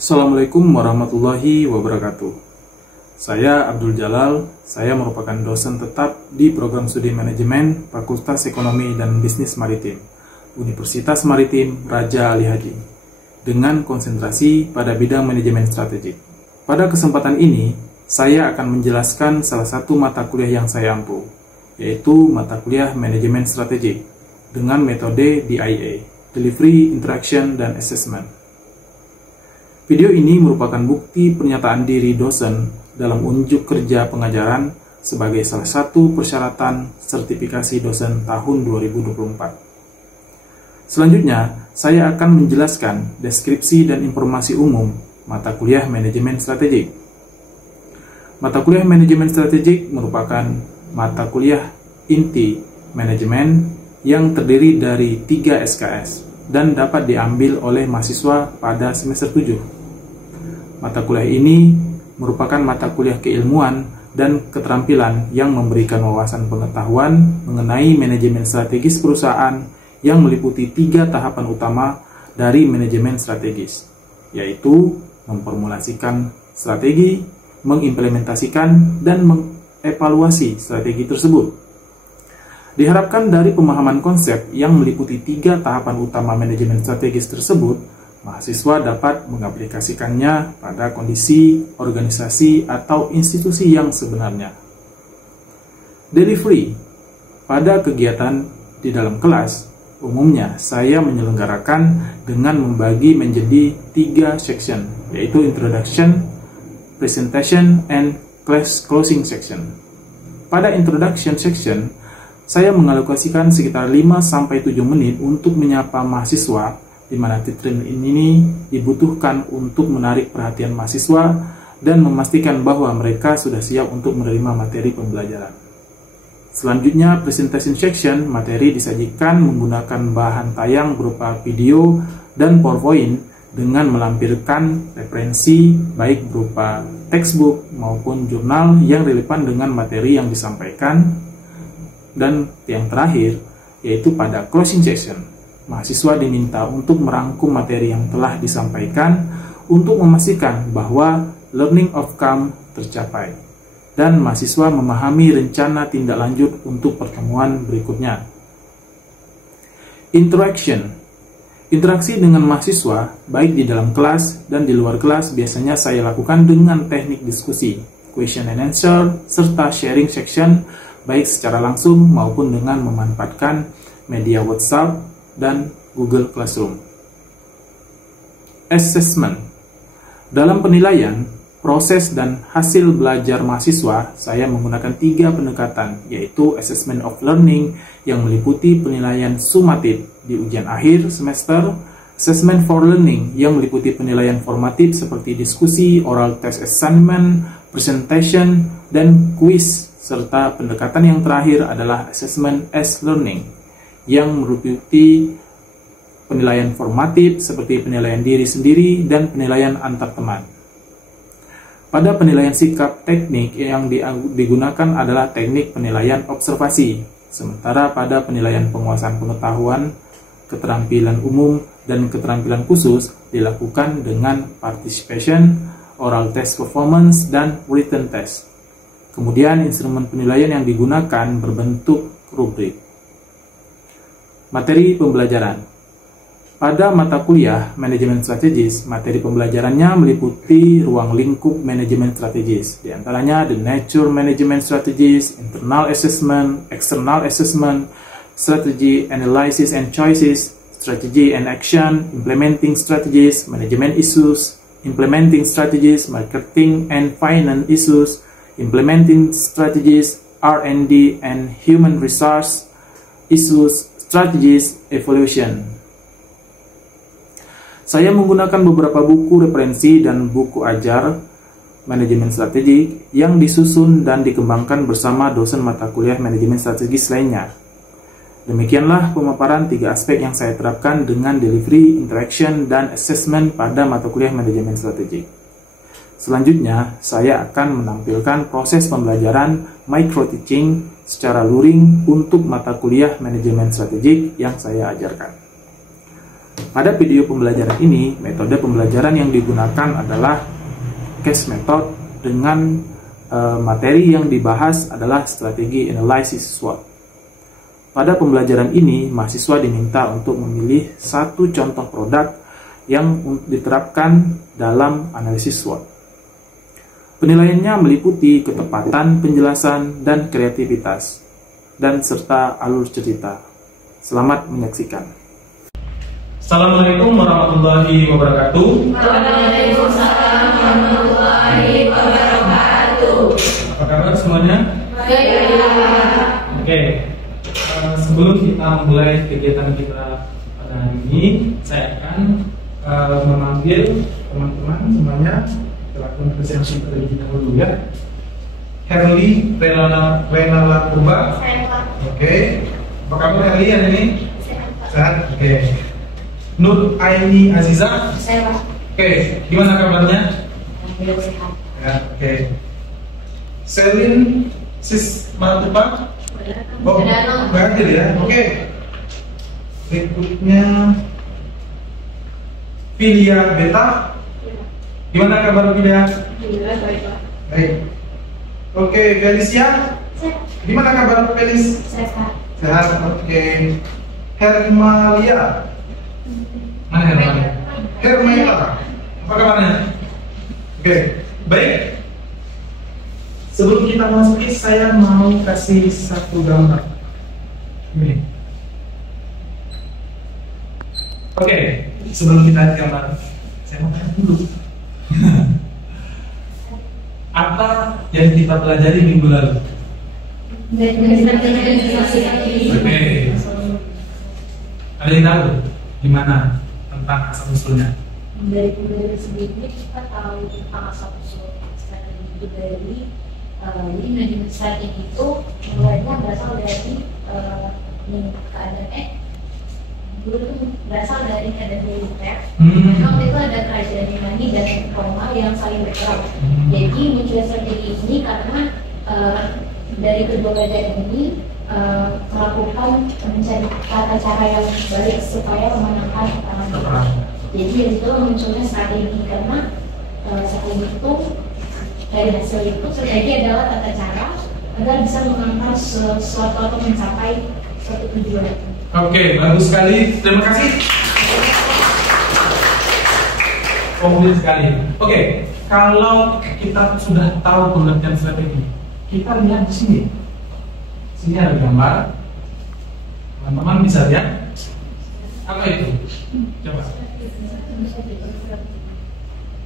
Assalamualaikum warahmatullahi wabarakatuh. Saya Abdul Jalal, saya merupakan dosen tetap di program studi manajemen Fakultas Ekonomi dan Bisnis Maritim, Universitas Maritim Raja Ali Haji, dengan konsentrasi pada bidang manajemen strategik. Pada kesempatan ini, saya akan menjelaskan salah satu mata kuliah yang saya ampu, yaitu mata kuliah manajemen strategik, dengan metode DIA, Delivery, Interaction, dan Assessment. Video ini merupakan bukti pernyataan diri dosen dalam unjuk kerja pengajaran sebagai salah satu persyaratan sertifikasi dosen tahun 2024. Selanjutnya, saya akan menjelaskan deskripsi dan informasi umum mata kuliah manajemen strategik. Mata kuliah manajemen strategik merupakan mata kuliah inti manajemen yang terdiri dari 3 SKS dan dapat diambil oleh mahasiswa pada semester 7. Mata kuliah ini merupakan mata kuliah keilmuan dan keterampilan yang memberikan wawasan pengetahuan mengenai manajemen strategis perusahaan yang meliputi 3 tahapan utama dari manajemen strategis, yaitu memformulasikan strategi, mengimplementasikan, dan mengevaluasi strategi tersebut. Diharapkan dari pemahaman konsep yang meliputi 3 tahapan utama manajemen strategis tersebut, mahasiswa dapat mengaplikasikannya pada kondisi, organisasi, atau institusi yang sebenarnya. Delivery. Pada kegiatan di dalam kelas, umumnya saya menyelenggarakan dengan membagi menjadi 3 section, yaitu Introduction, Presentation, and Class Closing section. Pada Introduction section, saya mengalokasikan sekitar 5-7 menit untuk menyapa mahasiswa, di mana titel ini dibutuhkan untuk menarik perhatian mahasiswa dan memastikan bahwa mereka sudah siap untuk menerima materi pembelajaran. Selanjutnya, presentation section, materi disajikan menggunakan bahan tayang berupa video dan PowerPoint dengan melampirkan referensi baik berupa textbook maupun jurnal yang relevan dengan materi yang disampaikan. Dan yang terakhir, yaitu pada closing section, mahasiswa diminta untuk merangkum materi yang telah disampaikan untuk memastikan bahwa learning outcome tercapai dan mahasiswa memahami rencana tindak lanjut untuk pertemuan berikutnya. Interaction. Interaksi dengan mahasiswa baik di dalam kelas dan di luar kelas biasanya saya lakukan dengan teknik diskusi, question and answer, serta sharing section baik secara langsung maupun dengan memanfaatkan media WhatsApp dan Google Classroom. Assessment. Dalam penilaian, proses dan hasil belajar mahasiswa, saya menggunakan 3 pendekatan, yaitu Assessment of Learning yang meliputi penilaian sumatif di ujian akhir semester, Assessment for Learning yang meliputi penilaian formatif seperti diskusi, oral test assignment, presentation, dan quiz, serta pendekatan yang terakhir adalah Assessment as Learning yang meliputi penilaian formatif seperti penilaian diri sendiri dan penilaian antar teman. Pada penilaian sikap, teknik yang digunakan adalah teknik penilaian observasi, sementara pada penilaian penguasaan pengetahuan, keterampilan umum, dan keterampilan khusus dilakukan dengan participation, oral test performance, dan written test. Kemudian instrumen penilaian yang digunakan berbentuk rubrik. Materi pembelajaran. Pada mata kuliah manajemen strategis, materi pembelajarannya meliputi ruang lingkup manajemen strategis, di antaranya the nature management strategies, internal assessment, external assessment, strategy analysis and choices, strategy and action, implementing strategies, management issues, implementing strategies, marketing and finance issues, implementing strategies, R&D and human resource issues, strategies, evaluation. Saya menggunakan beberapa buku referensi dan buku ajar manajemen strategik yang disusun dan dikembangkan bersama dosen mata kuliah manajemen strategis lainnya. Demikianlah pemaparan 3 aspek yang saya terapkan dengan delivery, interaction, dan assessment pada mata kuliah manajemen strategik. Selanjutnya, saya akan menampilkan proses pembelajaran micro-teaching secara luring untuk mata kuliah manajemen strategik yang saya ajarkan. Pada video pembelajaran ini, metode pembelajaran yang digunakan adalah case method dengan materi yang dibahas adalah strategi analisis SWOT. Pada pembelajaran ini, mahasiswa diminta untuk memilih satu contoh produk yang diterapkan dalam analisis SWOT. Penilaiannya meliputi ketepatan penjelasan dan kreativitas, dan serta alur cerita. Selamat menyaksikan. Assalamualaikum warahmatullahi wabarakatuh. Waalaikumsalam warahmatullahi wabarakatuh. Apa kabar semuanya? Baik. Oke. Sebelum kita mulai kegiatan kita pada hari ini, saya akan memanggil teman-teman semuanya. Kita lakukan presentasi terlebih dahulu ya. Herli Renala Purba. Oke. Apa kabar Herli hari ini? Sehat. Oke. Nur Aini Aziza. Sehat. Oke. Gimana kabarnya? Sehat. Ya, oke. Selin Sismatupa. Oh, nggak hadir ya? Oke. Berikutnya Filia Beta. Gimana kabar Filia? Baik. Oke, Felicia. Gimana kabar Felis? Sehat. Sehat. Oke. Hermalia. Mana Hermalia? Hermalia. Apa kabarnya? Oke. Baik. Sebelum kita masuki, saya mau kasih satu gambar. Ini. Oke. Sebelum kita lihat gambar, saya mau tanya dulu. Apa yang kita pelajari minggu lalu? Oke. Ada yang tahu gimana tentang asal usulnya? Dari budaya sendiri kita tahu tentang asal usul strategi dari jadi manajemen strategi itu mulainya berasal dari keadaan dulu itu berasal dari keadaan militer. Waktu itu ada kerajaan Yunani dan Roma yang saling berperang. Jadi muncul strategi ini karena dari kedua kerajaan ini melakukan mencari tata cara yang baik supaya memenangkan perang. Jadi itu munculnya strategi karena strategi itu dari hasil itu strategi adalah tata cara agar bisa memenangkan sesuatu atau mencapai suatu tujuan. Oke, bagus sekali. Terima kasih. Komplit sekali. Oke, kalau kita sudah tahu pengertian strategi, kita lihat di sini. Sini ada gambar. Teman-teman bisa lihat. Apa itu? Coba.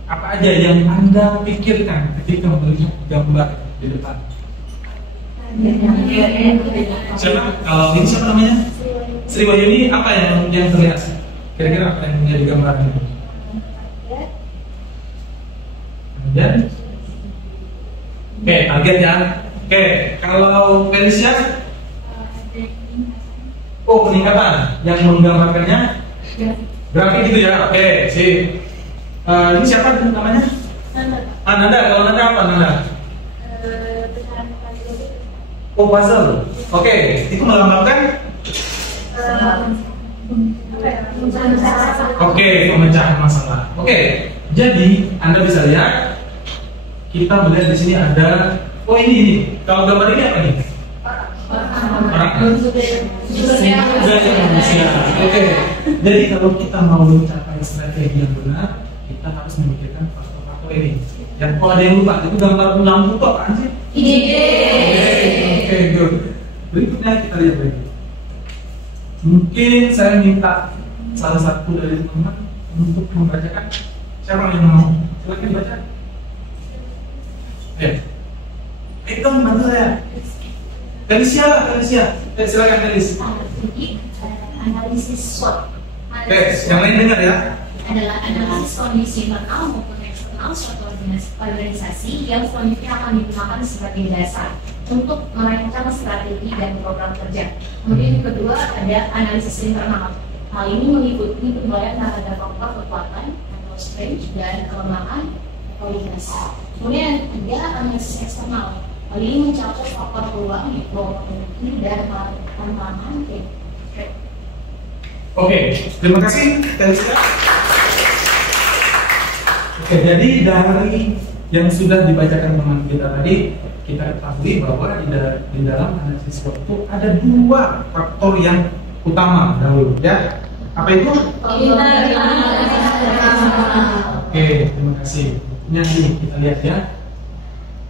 Apa aja yang Anda pikirkan ketika melihat gambar di depan? Siapa? Kalau ini siapa namanya? Sri Wahyuni. Apa yang terlihat? Kira-kira apa yang menjadi gambar ini? Kemudian, oke, target ya. Oke, kalau Felicia? Oh, peningkatan. Yang menggambarkannya? Grafik gitu ya. Oke, sip. Ini siapa namanya? Nanda. Kalau Nanda apa Nanda? Oh, puzzle. Oke, itu melambangkan? Oke, pemecahan masalah. Oke, jadi Anda bisa lihat kita melihat di sini ada. Oh ini. Kalau gambar ini apa nih? Orang. Manusia. Oke. Jadi kalau kita mau mencapai strategi yang benar, kita harus memikirkan faktor-faktor ini. Dan kalau ada yang lupa, itu gambar lampu kok kan sih? Oke, good. Berikutnya kita lihat lagi. Mungkin saya minta salah satu dari teman untuk membacakan. Siapa yang mau? Silakan dibaca. Itu bantu saya. Felicia. Silakan Felis. Jadi analisis SWOT. Oke, yang lain dengar ya. Adalah analisis kondisi internal maupun eksternal suatu organisasi yang selanjutnya akan digunakan sebagai dasar untuk merancang strategi dan program kerja. Kemudian yang kedua ada analisis internal. Hal ini meliputi penilaian terhadap faktor kekuatan atau strength dan kelemahan atau weakness. Kemudian yang ketiga analisis eksternal. Hal ini mencakup faktor peluang, opportunity dan tantangan. Oke, terima kasih Telia. Oke, jadi dari yang sudah dibacakan teman kita tadi, kita ketahui bahwa di dalam analisis SWOT itu ada dua faktor yang utama dahulu, ya. Apa itu? Oke, terima kasih. Ini kita lihat ya.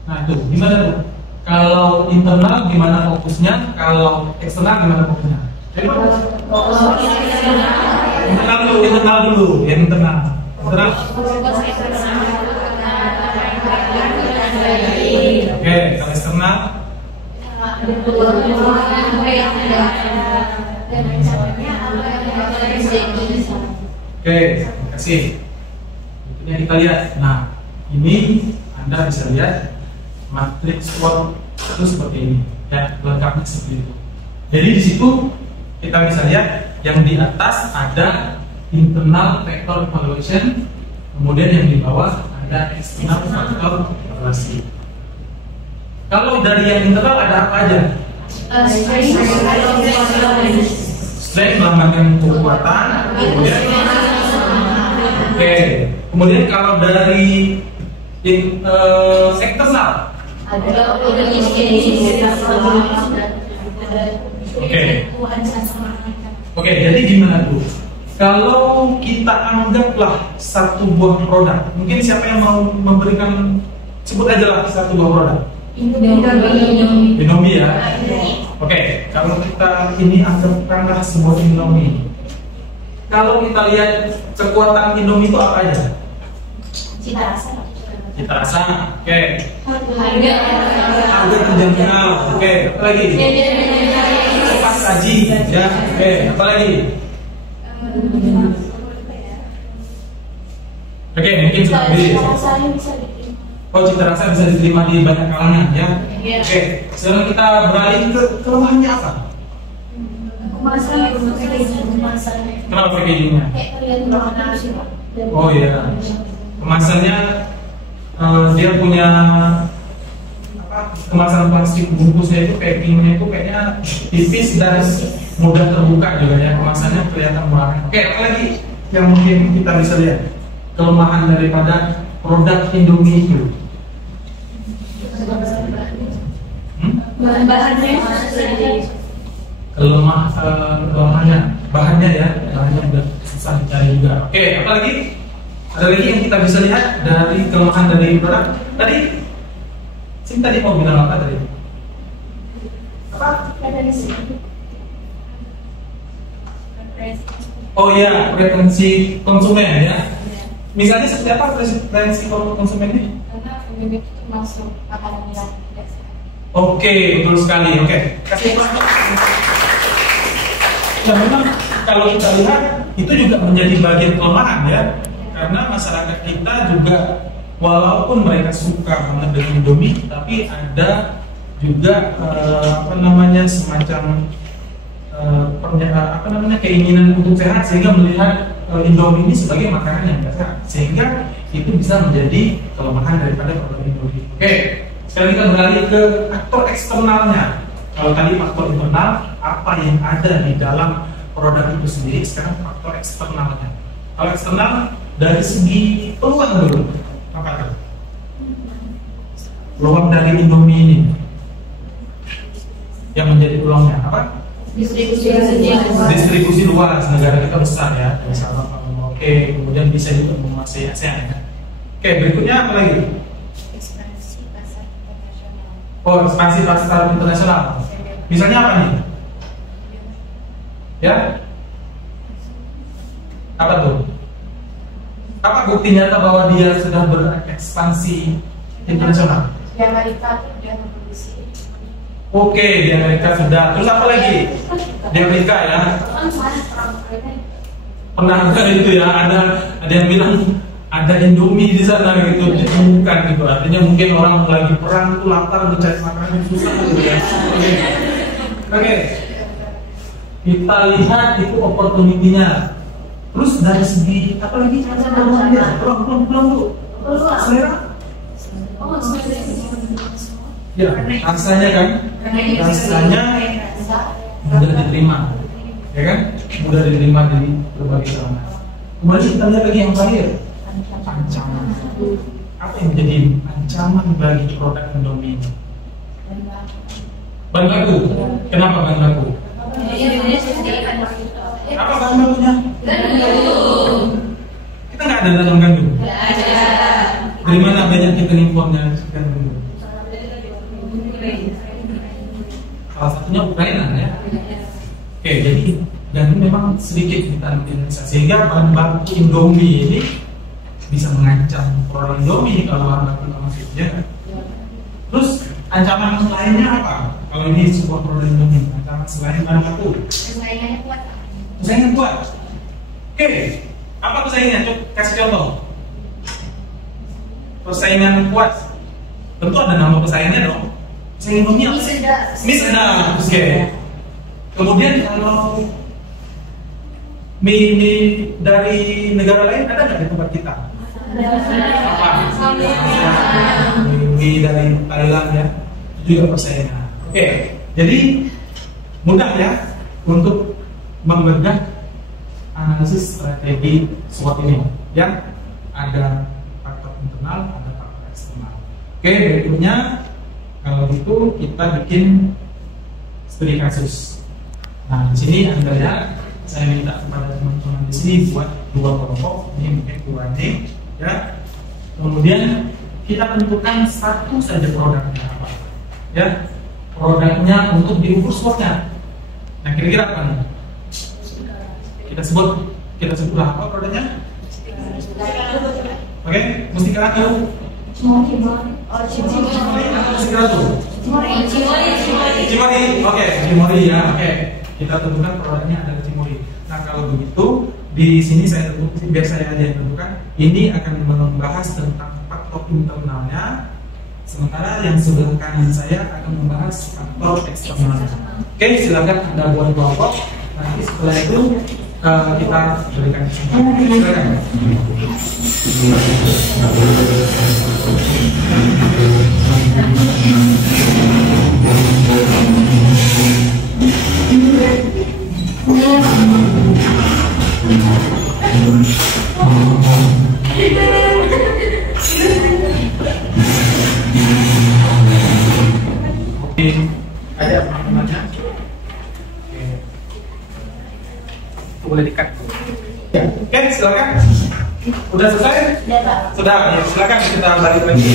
Nah, itu gimana tuh? Kalau internal gimana fokusnya? Kalau eksternal gimana fokusnya? Internal dulu. Internal. Oke, kalau eksternal. Oke, terima kasih. Ini kita lihat. Nah, ini Anda bisa lihat matriks SWOT itu seperti ini, ya, lengkapnya seperti itu. Jadi di situ kita bisa lihat yang di atas ada internal factor evaluation, kemudian yang di bawah ada external factor evaluasi. Kalau dari yang internal ada apa aja? Strength melambangkan kekuatan, kemudian kemudian kalau dari eksternal Oke, jadi gimana tuh? Kalau kita anggaplah satu buah produk, mungkin siapa yang mau memberikan, sebut aja lah satu buah produk. Indomie ya. Oke, kalau kita ini anggapkanlah sebuah Indomie. Kalau kita lihat kekuatan Indomie itu apa aja? Cita rasa, oke. Harga terjangkau, oke. Apa lagi? Pas saji, ya, oke. Apa lagi? Oke, mungkin sudah habis. Oh, cita rasa bisa diterima di banyak kalangan, ya. Oke, sekarang kita beralih ke kelemahannya apa? Kenapa packagingnya? Oh iya, kemasannya dia punya kemasan plastik bungkusnya itu packingnya itu kayaknya tipis dan mudah terbuka juga ya, kemasannya kelihatan murah. Oke, apa lagi yang mungkin kita bisa lihat kelemahan daripada produk Indomie itu? Kelemahannya bahannya ya, bahannya udah susah dicari juga. Oke, apa lagi? Ada lagi yang kita bisa lihat dari kelemahan dari produk tadi? Tadi mau bilang apa tadi? Apa? Oh iya, preferensi konsumen ya. Misalnya seperti apa preferensi konsumen ini? Karena ini termasuk makanan yang tidak sehat. Oke, betul sekali. Oke, kasih Pak. Nah, memang kalau kita lihat itu juga menjadi bagian kelemahan ya, karena masyarakat kita juga walaupun mereka suka banget dengan Indomie, tapi ada juga semacam keinginan untuk sehat sehingga melihat Indomie ini sebagai makanan yang tidak sehat, sehingga itu bisa menjadi kelemahan daripada produk Indomie. Oke, sekarang kita beralih ke faktor eksternalnya. Kalau tadi faktor internal, apa yang ada di dalam produk itu sendiri, sekarang faktor eksternalnya. Kalau eksternal dari segi peluang dulu, apa itu? Peluang dari Indomie ini yang menjadi peluangnya apa? Distribusi luas, negara kita besar ya, bersama. Oke, kemudian bisa juga menguasai ASEAN ya. Oke, berikutnya apa lagi? Ekspansi pasar internasional. Oh, ekspansi pasar internasional. Misalnya apa nih? Ya? Apa tuh? Apa bukti nyata bahwa dia sudah berekspansi internasional? Di Amerika itu dia memproduksi. Oke, di Amerika sudah. Terus apa lagi? Di Amerika ya. Pernah ada itu ya, ada yang bilang ada Indomie di sana gitu, bukan gitu. Artinya mungkin orang lagi perang tuh lapar mencari makanan susah gitu ya. Oke. Kita lihat itu opportunity-nya. Terus dari segi apa lagi? Belum tuh. Selera? Ya, rasanya kan? Rasanya mudah diterima. ya kan? Mudah diterima di berbagai kalangan. Kemudian kita lihat lagi yang terakhir, ancaman. Apa yang menjadi ancaman bagi produk Indomie ini? Bahan baku. Kenapa bahan baku? Apa bahan bakunya? Kita nggak ada tanam gandum. Dari mana banyak kita impornya gandum? Salah satunya Ukraina ya. Oke, jadi gandum memang sedikit ditanam di Indonesia sehingga bahan baku Indomie ini bisa mengancam produk Indomie kalau bahan baku masif ya. Terus ancaman lainnya apa? Kalau ini sebuah produk Indomie, ancaman selain bahan baku? Persaingannya kuat. Persaingan kuat. Oke, apa persaingannya? Coba kasih contoh. Persaingan kuat. Tentu ada nama persaingannya dong. Persaingan Indomie apa sih? Mie sedap. Oke. Kemudian kalau mie dari negara lain ada nggak di tempat kita? Apa? Mie dari Thailand ya, juga persaingan. Oke, jadi mudah ya untuk membedah analisis strategi SWOT ini. Yang ada faktor internal, ada faktor eksternal. Oke, berikutnya kalau gitu kita bikin studi kasus. Nah, di sini Anda lihat, saya minta kepada teman-teman di sini buat dua kelompok, ini mungkin Q&A, ya. Kemudian kita tentukan satu saja produknya apa, ya. Produknya untuk diukur SWOT-nya. Nah, kira-kira apa nih? Kita sebutlah apa produknya? Oke, mustika ratu. Mustika ratu. Cimori. Oke, Cimori ya. Oke. Kita tentukan produknya adalah Cimori. Nah, kalau begitu di sini saya tentukan, biar saya aja yang tentukan. Ini akan membahas tentang faktor internalnya, sementara yang sebelah kanan saya akan membahas faktor eksternalnya. Oke, silakan Anda buat kelompok. Nanti setelah itu kita berikan kesempatan. Silakan. Ada namanya. Boleh dikat. Oke, silakan. Udah selesai? Sudah, ya, silakan kita balik lagi.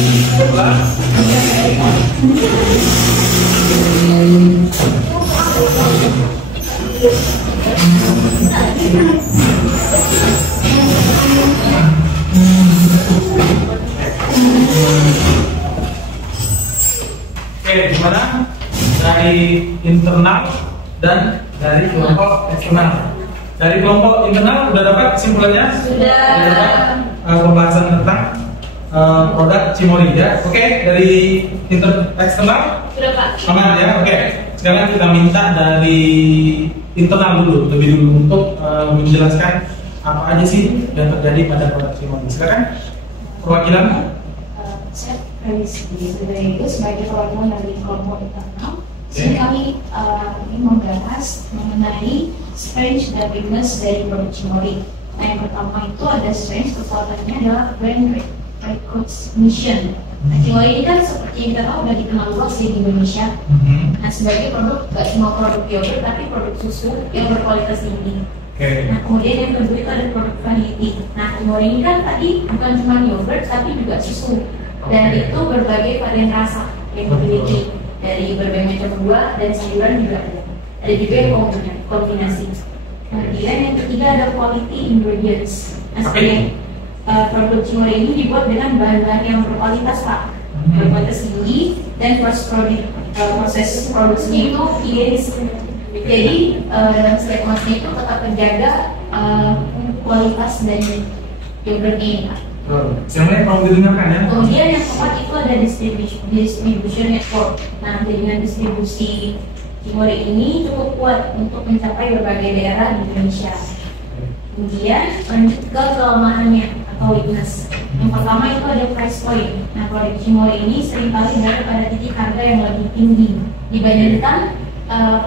Oke, gimana? Dari internal dan dari kelompok eksternal. Dari kelompok internal sudah dapat kesimpulannya? Sudah dapat pembahasan tentang produk Cimori ya. Oke, dari eksternal? Sudah Pak. Aman ya. Oke. Sekarang kita minta dari internal dulu, lebih dulu untuk menjelaskan apa aja sih yang terjadi pada produk Cimori. Silakan perwakilan. Saya dari sebagai perwakilan dari kelompok internal. Jadi kami ingin membahas mengenai strength dan weakness dari produk Cimori. Nah, yang pertama itu ada strength, kekuatannya adalah brand recognition. Nah, Cimori ini kan seperti yang kita tahu sudah dikenal luas di Indonesia. Nah, sebagai produk, gak cuma produk yogurt, tapi produk susu yang berkualitas tinggi. Nah, kemudian yang kedua itu ada produk vanity. Nah, Cimori ini kan tadi bukan cuma yogurt, tapi juga susu. Dan itu berbagai varian rasa yang memiliki. Dari berbagai macam buah dan sayuran juga ada. Ada juga yang kombinasi. Kemudian yang ketiga ada quality ingredients. Nah, sebagai produk Cimori ini dibuat dengan bahan-bahan yang berkualitas Pak, berkualitas tinggi, dan proses produksinya itu higienis. Jadi dalam setiap masnya itu tetap terjaga kualitas dari yogurt ini Pak. Semuanya kalau didengarkan ya. Kemudian yang keempat itu ada distribution network. Nah, dengan distribusi Cimori ini cukup kuat untuk mencapai berbagai daerah di Indonesia. Kemudian lanjut ke kelemahannya atau weakness. Yang pertama itu ada price point. Nah, produk Cimori ini seringkali berada pada titik harga yang lebih tinggi dibandingkan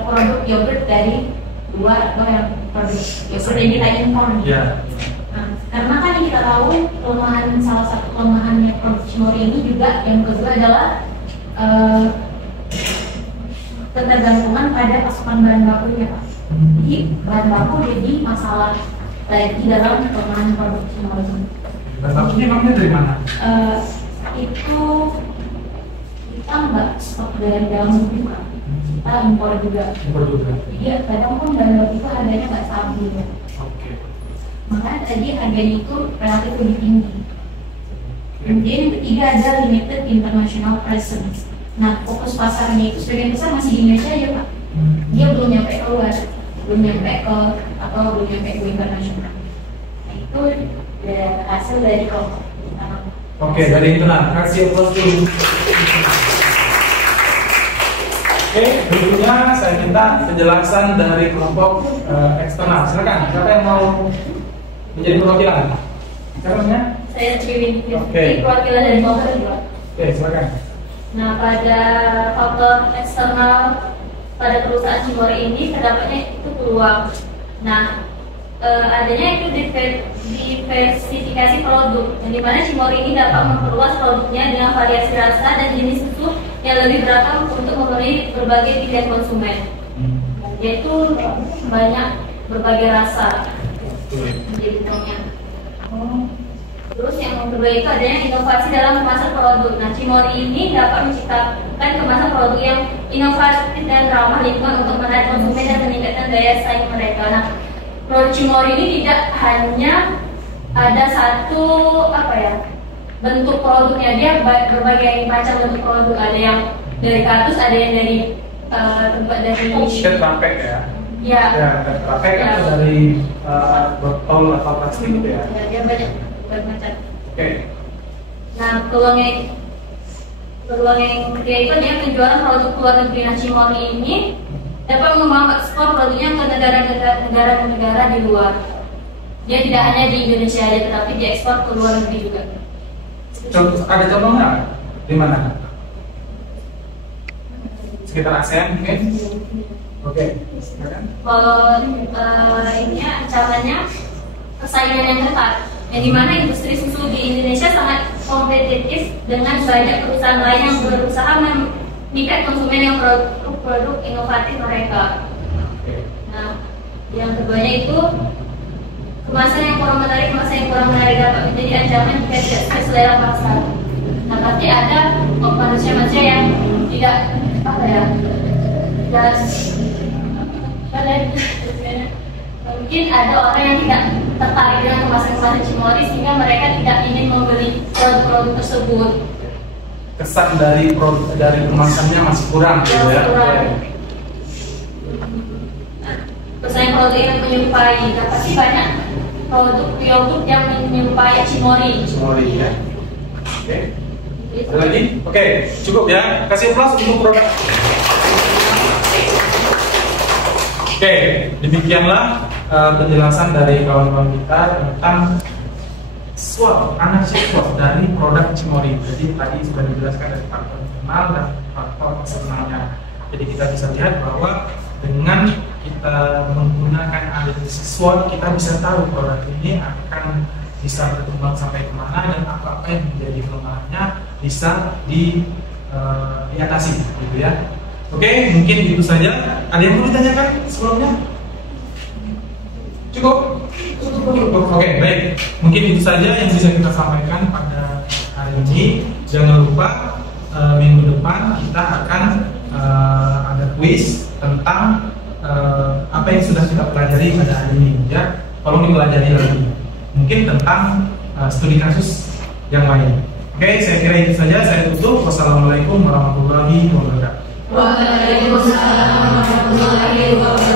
produk yogurt dari luar atau yang produk ya sudah kita impor. Ya. Nah, karena kan yang kita tahu salah satu kelemahannya produk Cimory ini juga yang kedua adalah ketergantungan pada pasokan bahan bakunya, Pak. Jadi bahan baku jadi masalah lagi dalam kelemahan produk Cimory ini. Bahan bakunya emangnya dari mana? Itu kita nggak stok dari dalam negeri, Pak. Kita impor juga. Impor juga. Iya, kadang pun bahan baku itu harganya nggak stabil. Oke. Makanya tadi harganya itu relatif lebih tinggi. Kemudian yang ketiga ada limited international presence. Nah, fokus pasarnya itu sebagian besar masih di Indonesia ya, Pak. Dia belum nyampe keluar, belum nyampe ke internasional. Nah, itu hasil dari kelompok. Oke, dari internal. Kasih aplaus dulu. Oke, berikutnya saya minta penjelasan dari kelompok eksternal. Silakan, siapa yang mau menjadi perwakilan? Siapa namanya? Saya Triwin. Oke. Perwakilan dari kelompok kedua. Oke, silakan. Nah, pada faktor eksternal pada perusahaan Cimory ini terdapatnya itu peluang. Nah, adanya itu diversifikasi produk, yang dimana Cimory ini dapat memperluas produknya dengan variasi rasa dan jenis susu yang lebih beragam untuk memenuhi berbagai pilihan konsumen. Yaitu banyak berbagai rasa menjadi banyak. Terus yang kedua itu adanya inovasi dalam kemasan produk. Nah, Cimory ini dapat menciptakan kemasan produk yang inovatif dan ramah lingkungan untuk menarik konsumen dan meningkatkan daya saing mereka. Nah, produk Cimory ini tidak hanya ada satu bentuk produknya, dia berbagai macam bentuk produk. Ada yang dari kartus, ada yang dari tempat dari tetrapek ya. Ya. Ya, tetrapek ya. Atau dari botol atau plastik gitu ya. Ya, dia banyak macam. Oke. Nah, peluang yang ketiga itu adalah penjualan produk luar negeri. Nah, Cimory ini dapat mengembangkan ekspor produknya ke negara-negara di luar. Dia tidak hanya di Indonesia saja, tetapi diekspor ke luar negeri juga. Ada contohnya di mana? Sekitar ASEAN mungkin? Oke. Kalau ini ancamannya persaingan yang ketat, yang dimana industri susu di Indonesia sangat kompetitif dengan banyak perusahaan lain yang berusaha mengikat konsumen yang produk inovatif mereka. Nah, yang keduanya itu kemasan yang kurang menarik dapat menjadi ancaman jika tidak sesuai selera pasar. Nah, pasti ada manusia-manusia yang tidak mungkin ada orang yang tidak tertarik dengan kemasan Cimory sehingga mereka tidak ingin membeli produk-produk tersebut. Kesan dari kemasannya masih kurang gitu ya. Pesaing produk yang menyerupai, pasti banyak produk yogurt yang menyerupai Cimory. Cimory ya. Oke. Ada lagi? Oke, cukup ya. Kasih aplaus untuk produk. Oke, demikianlah penjelasan dari kawan-kawan kita tentang SWOT, analisis SWOT dari produk Cimory. Jadi tadi sudah dijelaskan dari faktor internal dan faktor eksternalnya. Jadi kita bisa lihat bahwa dengan kita menggunakan analisis SWOT, kita bisa tahu produk ini akan bisa berkembang sampai kemana dan apa-apa yang menjadi kelemahannya bisa diatasi, gitu ya. Oke, mungkin itu saja. Ada yang perlu ditanyakan sebelumnya? Cukup? Oke, baik. Mungkin itu saja yang bisa kita sampaikan pada hari ini. Jangan lupa minggu depan kita akan ada kuis tentang apa yang sudah kita pelajari pada hari ini. Ya, tolong dipelajari lagi. Mungkin tentang studi kasus yang lain. Oke, saya kira itu saja. Saya tutup. Wassalamualaikum warahmatullahi wabarakatuh. Waalaikumsalam warahmatullahi wabarakatuh.